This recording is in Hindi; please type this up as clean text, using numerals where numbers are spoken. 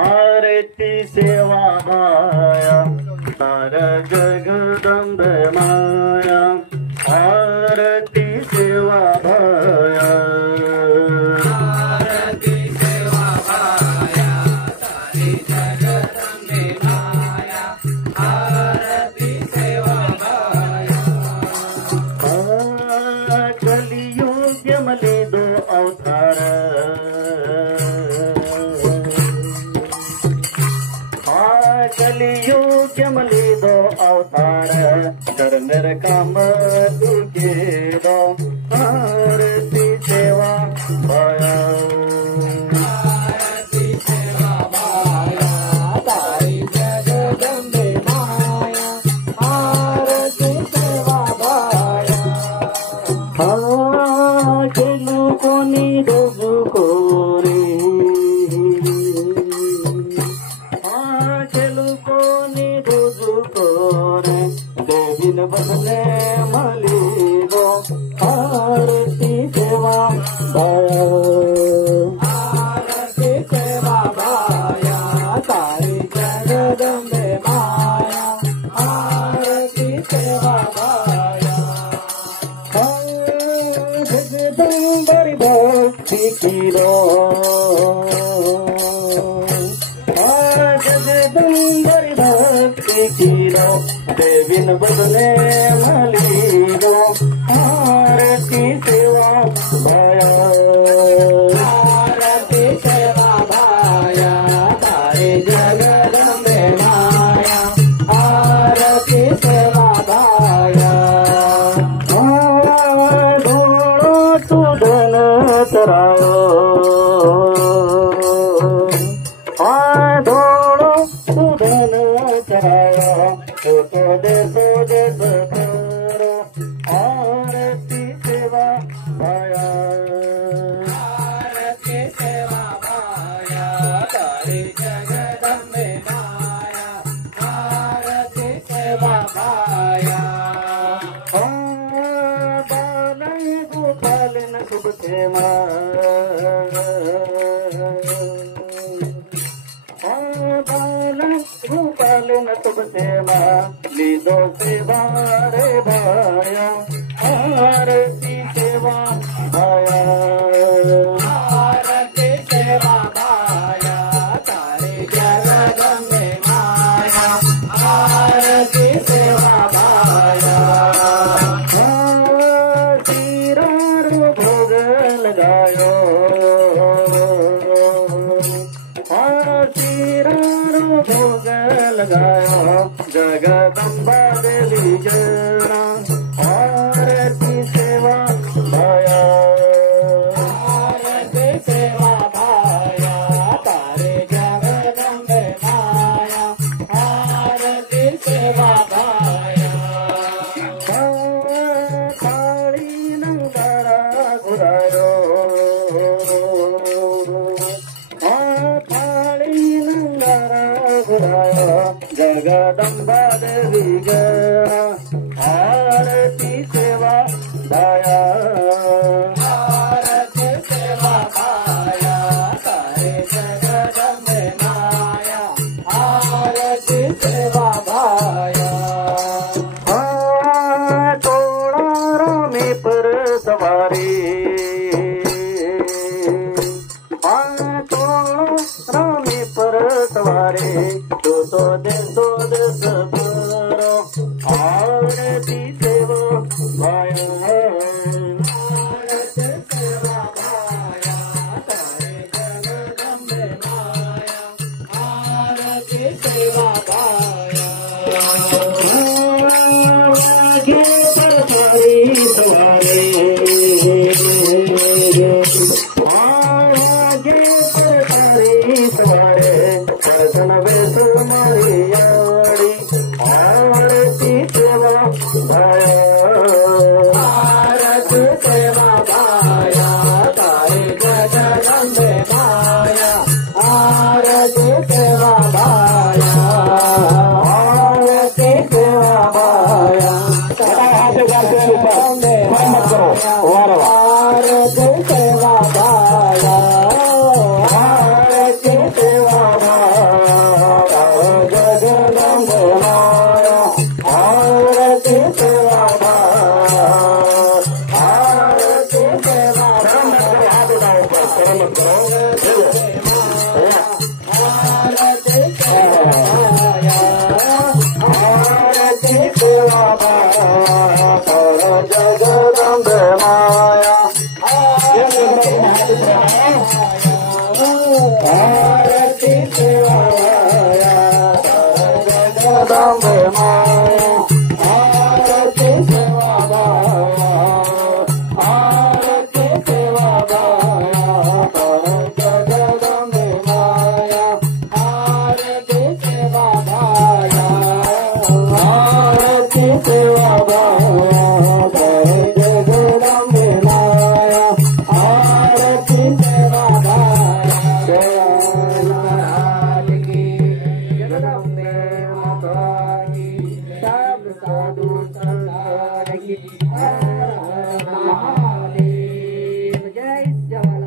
आरती सेवा माया तार जगदंब माया आरती सेवा भाया आरती सेवा भाया तारी जगदंबे माया आरती सेवा भाया कलियुग मले दो अवतार कलियुग मले दो अवतार कर मेरे काम तुझे दो आरती सेवा भाया आरती सेवा भाया तारी जगदंबे माया आरती सेवा भाया खेलू कोनी रोजू कोरे देवीन बदले मली दो आरती सेवा भाया आरती सेवा भाया तारी जगदंबे माया आरती सेवा भाया जगदंबरी भक्ति कीरो जगदंबरी भक्ति कीरो देवीन बदले मलीगो आरती सेवा भाया आरती सेवा भाया तारी जगदंबे माया आरती सेवा भाया ढोळो तू धन तरायो ढोळो तू धन तरायो तो देश करो आरती सेवा भाया आरती सेवा भाया तारी जगदंबे माया आरती सेवा भाया बालन गोपालन शुभ सेवा बालन गोपालन शुभ सेवा लीदो सेवा रे भाया आरती सेवा भाया आरती सेवा भाया तारी जगदंबे माया आरती सेवा भाया तीरारो भोग लगायो तीरारो भोग लगायो जगदम्बा देवी जना आरती सेवा भाया आरती सेवा भाया तारी जगदंबे माया आरती सेवा भाया काली नंगारा घुरायो काली नंगारा घुरायो जगदम्बा देवी जना आरती सेवा भाया आरती सेवा भाया तारी जगदंबे माया आरती सेवा भाया तोड़ा में पर सवारी तोड़ा में पर सवारी तो दे करो आरती सेवा भाया आरती सेवा भाया तारी जगदंबे माया आरती सेवा भाया आगे पर थारी सवारी आगे पर थारी सवारी दर्शन वेश मारियाड़ी आरती सेवा करो वाह वाह आरती सेवा बाया आरती सेवा बाया जगदम्बे माया आरती सेवा बाया आरती सेवा शरण मत करो हाथ उठाओ ऊपर शरण मत करो आरती सेवा बाया आरती सेवा बाया जगदम्बे माया आरती सेवा बाया जगदम्बे माया आरती सेवा बाया आरती सेवा बाया जगदम्बे माया आरती सेवा बाया आरती सेवा बाया जगदम्बे माया आरती सेवा बाया महाराज की जगदम्बे माता की सब साधु संतान की हर हर महादेव जय जय